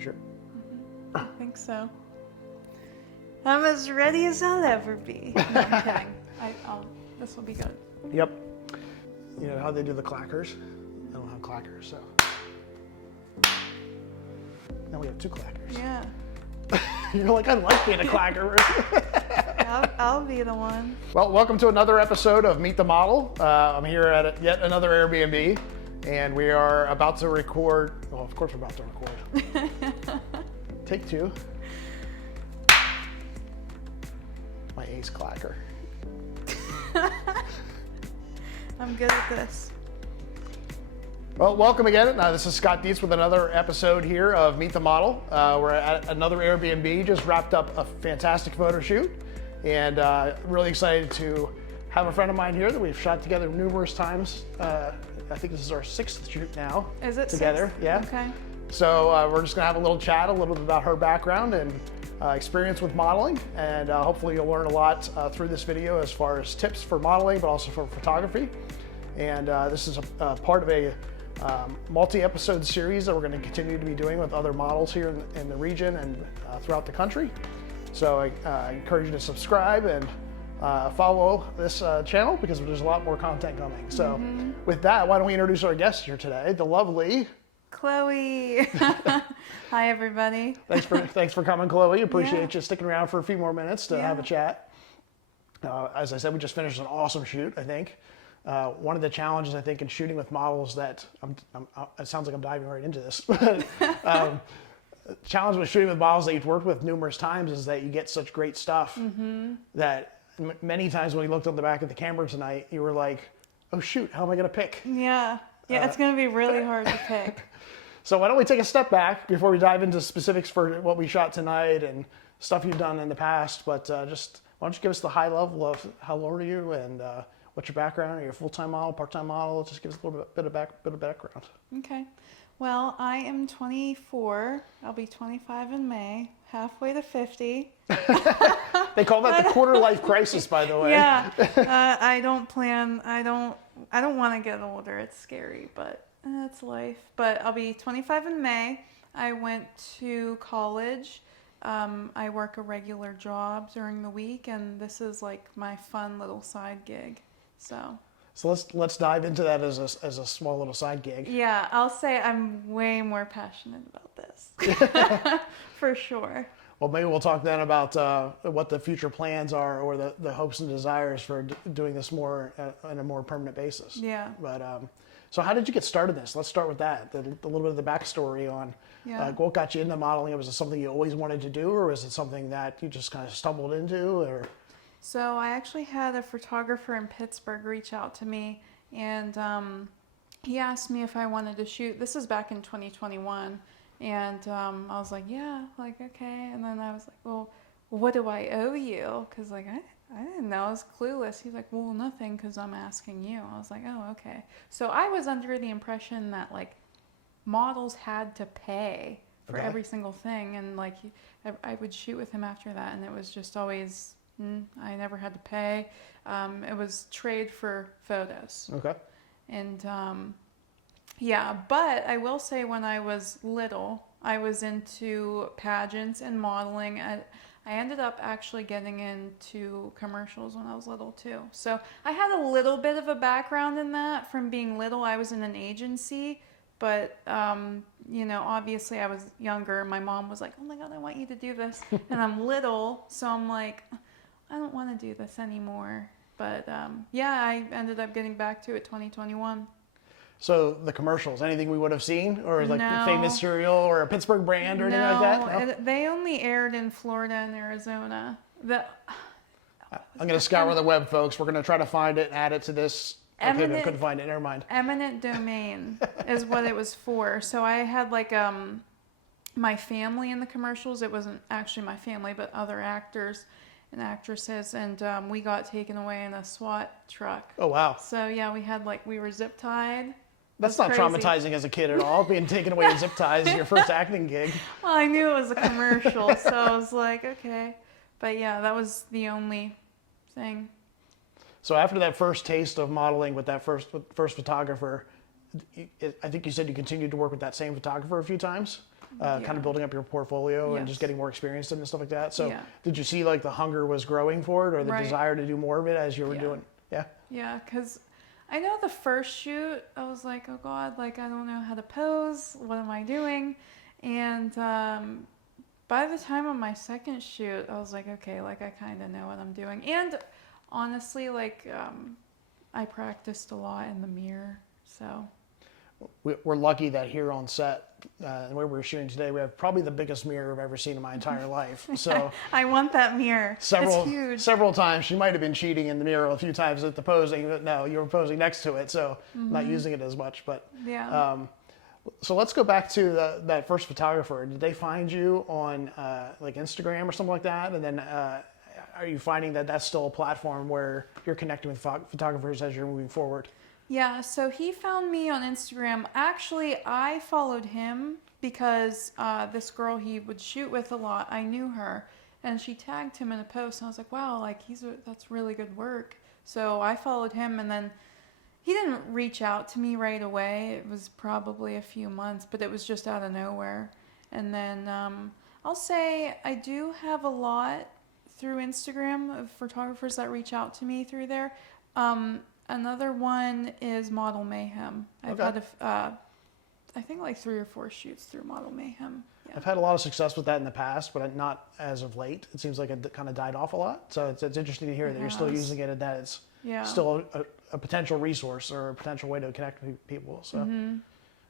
Sure. I think so. I'm as ready as I'll ever be. No, I'm kidding. This will be good. Yep. You know how they do the clackers? I don't have clackers, so. Now we have 2 clackers. Yeah. You're like, I like being a clacker. I'll be the one. Well, welcome to another episode of Meet the Model. I'm here at yet another Airbnb, and we are about to record. Well, of course we're about to record. Take 2. My ace clacker. I'm good at this. Well, welcome again. This is Scott Dietz with another episode here of Meet the Model. We're at another Airbnb, just wrapped up a fantastic photo shoot, and really excited to have a friend of mine here that we've shot together numerous times. I think this is our 6th shoot now. Is it together? 6th? Yeah. Okay. So we're just gonna have a little chat, a little bit about her background and experience with modeling, and hopefully you'll learn a lot through this video as far as tips for modeling, but also for photography. And this is a part of a multi-episode series that we're going to continue to be doing with other models here in the region and throughout the country. So I encourage you to subscribe and follow this channel because there's a lot more content coming. So with that, why don't we introduce our guest here today, the lovely Chloe. Hi, everybody. Thanks for coming, Chloe. Appreciate you sticking around for a few more minutes to have a chat. As I said, we just finished an awesome shoot, I think. One of the challenges, I think, in shooting with models that, it sounds like I'm diving right into this, challenge with shooting with models that you've worked with numerous times is that you get such great stuff that many times when you looked on the back of the camera tonight, you were like, oh shoot, how am I going to pick? Yeah, it's going to be really hard to pick. So why don't we take a step back before we dive into specifics for what we shot tonight and stuff you've done in the past, but just why don't you give us the high level of how old are you and what's your background? Are you a full-time model, part-time model? Just give us a little bit of background. Okay. Well, I am 24. I'll be 25 in May, halfway to 50. They call that the quarter life crisis, by the way. Yeah. I don't want to get older. It's scary, but it's life. But I'll be 25 in May. I went to college. I work a regular job during the week, and this is like my fun little side gig. So let's dive into that as a small little side gig. Yeah, I'll say I'm way more passionate about this. For sure. Well, maybe we'll talk then about what the future plans are or the hopes and desires for doing this more on a more permanent basis. Yeah. But so how did you get started in this? Let's start with that, the little bit of the backstory on what got you into modeling. Was it something you always wanted to do, or was it something that you just kind of stumbled into? Or So I actually had a photographer in Pittsburgh reach out to me, and he asked me if I wanted to shoot. This is back in 2021, and I was like, yeah, like, okay. And then I was like, well, what do I owe you? Because, like, I didn't know. I was clueless. He's like, well, nothing, because I'm asking you. I was like, oh, okay. So I was under the impression that, like, models had to pay for every single thing, and, like, I would shoot with him after that, and it was just always... I never had to pay. It was trade for photos. Okay. And but I will say when I was little, I was into pageants and modeling. I ended up actually getting into commercials when I was little too. So I had a little bit of a background in that from being little. I was in an agency, but obviously I was younger. My mom was like, oh my God, I want you to do this. And I'm little, so I'm like... I don't want to do this anymore. But I ended up getting back to it 2021. So the commercials, anything we would have seen? Or like the famous cereal or a Pittsburgh brand or anything like that? No, they only aired in Florida and Arizona. I'm going to scour the web, folks. We're going to try to find it and add it to this. Okay, but I couldn't find it. Never mind. Eminent domain is what it was for. So I had like my family in the commercials. It wasn't actually my family, but other actors and actresses, and we got taken away in a SWAT truck. Oh, wow. So yeah, we were zip tied. That's not crazy. Traumatizing as a kid at all, being taken away in zip ties is your first acting gig. Well, I knew it was a commercial, so I was like, okay. But yeah, that was the only thing. So after that first taste of modeling with that first photographer, I think you said you continued to work with that same photographer a few times? kind of building up your portfolio and just Yes. getting more experience in and stuff like that. So Yeah. did you see like the hunger was growing for it, or the Right. desire to do more of it as you were Yeah. doing? Yeah. Yeah, because I know the first shoot, I was like, oh God, like I don't know how to pose. What am I doing? And by the time of my second shoot, I was like, okay, like I kind of know what I'm doing. And honestly, like I practiced a lot in the mirror, so. We're lucky that here on set, and where we're shooting today, we have probably the biggest mirror I've ever seen in my entire life. So I want that mirror. It's huge. several times she might have been cheating in the mirror a few times at the posing, but no, you were posing next to it, so not using it as much. But Yeah. so let's go back to that first photographer. Did they find you on like Instagram or something like that? And then are you finding that that's still a platform where you're connecting with photographers as you're moving forward? Yeah, so he found me on Instagram. Actually, I followed him because this girl he would shoot with a lot, I knew her, and she tagged him in a post, and I was like, wow, like that's really good work. So I followed him, and then he didn't reach out to me right away. It was probably a few months, but it was just out of nowhere. And then I'll say I do have a lot through Instagram of photographers that reach out to me through there. Another one is Model Mayhem. I've had I think like 3 or 4 shoots through Model Mayhem. Yeah. I've had a lot of success with that in the past, but not as of late. It seems like it kind of died off a lot. So it's interesting to hear that you're still using it and that it's still a potential resource or a potential way to connect with people. So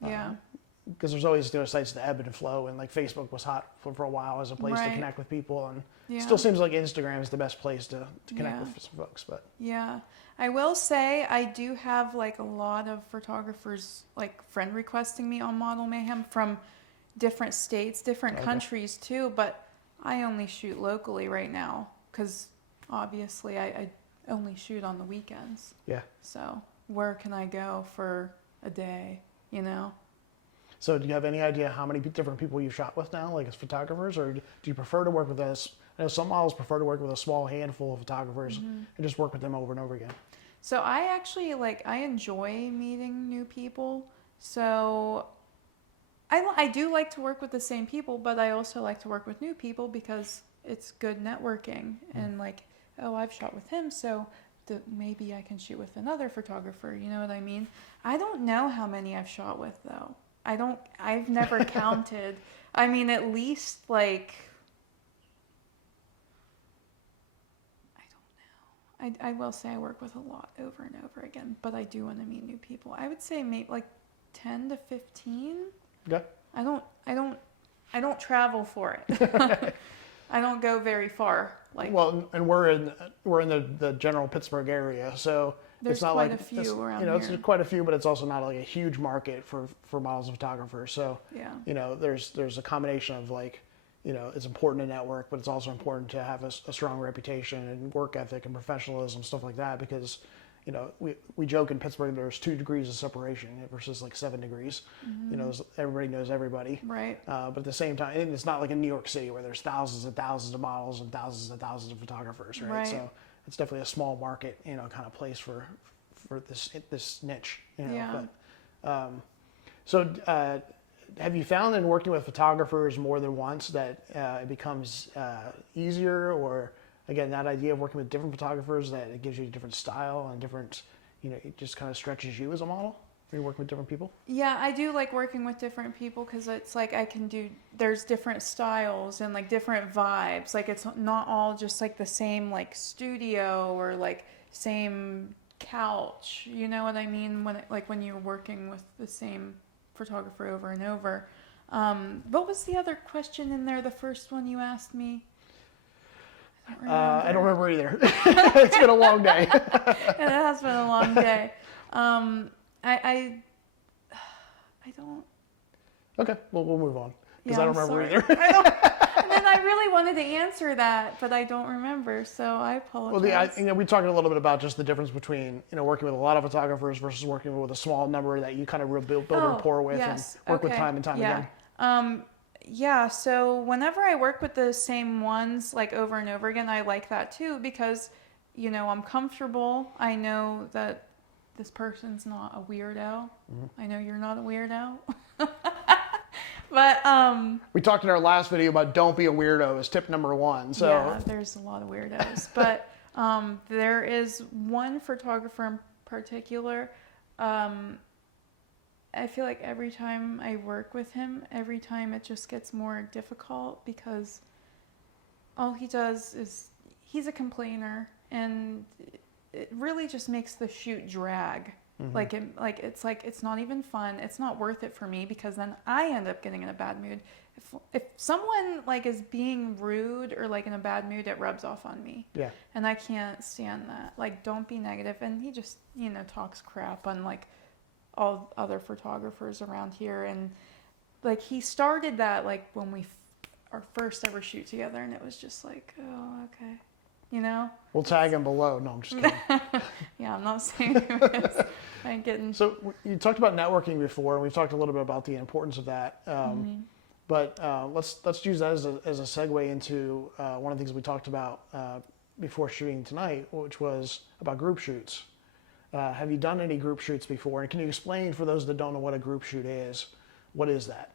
Yeah. because there's always sites that ebb and flow, and like Facebook was hot for a while as a place to connect with people, and it still seems like Instagram is the best place to connect with some folks. But yeah, I will say I do have like a lot of photographers like friend requesting me on Model Mayhem from different states, different countries too, but I only shoot locally right now because obviously I only shoot on the weekends. Yeah. So where can I go for a day, you know? So do you have any idea how many different people you've shot with now, like as photographers, or do you prefer to work with us? I know some models prefer to work with a small handful of photographers and just work with them over and over again. So I actually I enjoy meeting new people. So I do like to work with the same people, but I also like to work with new people because it's good networking and like, oh, I've shot with him, so maybe I can shoot with another photographer. You know what I mean? I don't know how many I've shot with though. I've never counted. I mean, at least like, I don't know. I will say I work with a lot over and over again, but I do want to meet new people. I would say maybe like 10 to 15. Okay. I don't travel for it. I don't go very far. Like, well, and we're in the general Pittsburgh area, so there's it's not quite like a few around you know, here. it's quite a few, but it's also not like a huge market for models and photographers. So Yeah. you know, there's a combination of like, you know, it's important to network, but it's also important to have a strong reputation and work ethic and professionalism, stuff like that, because you know, we joke in Pittsburgh there's 2 degrees of separation versus like 7 degrees. You know, everybody knows everybody. Right. But at the same time, and it's not like in New York City where there's thousands and thousands of models and thousands of photographers, right? Right. So it's definitely a small market, you know, kind of place for this niche, you know. Yeah. But so have you found in working with photographers more than once that it becomes easier, or again, that idea of working with different photographers, that it gives you a different style and different, you know, it just kind of stretches you as a model when you're working with different people? Yeah, I do like working with different people because it's like there's different styles and like different vibes. Like it's not all just like the same like studio or like same couch. You know what I mean? When you're working with the same photographer over and over. What was the other question in there? The first one you asked me? I don't remember either. It's been a long day. It has been a long day. I don't. Okay, well, we'll move on because Yeah, I I'm don't remember sorry. either. And then I really wanted to answer that, but I don't remember, so I apologize. Well, you know, we talked a little bit about just the difference between, you know, working with a lot of photographers versus working with a small number that you kind of build rapport with and work with time and time again. Yeah, so whenever I work with the same ones like over and over again, I like that too because, you know, I'm comfortable. I know that this person's not a weirdo. I know you're not a weirdo. But We talked in our last video about don't be a weirdo as tip number 1. So yeah, there's a lot of weirdos. But there is one photographer in particular. I feel like every time I work with him, every time it just gets more difficult because all he does is he's a complainer, and it really just makes the shoot drag. It's it's not even fun. It's not worth it for me because then I end up getting in a bad mood. If someone like is being rude or like in a bad mood, it rubs off on me. Yeah. And I can't stand that. Like, don't be negative. And he just, talks crap on like all other photographers around here. And like he started that like when we our first ever shoot together, and it was just like, oh, okay. We'll tag him below. No, I'm just kidding. Yeah, I'm not saying who it is. I'm getting. So you talked about networking before, and we've talked a little bit about the importance of that. But let's use that as a segue into one of the things we talked about before shooting tonight, which was about group shoots. Have you done any group shoots before? And can you explain for those that don't know what a group shoot is? What is that?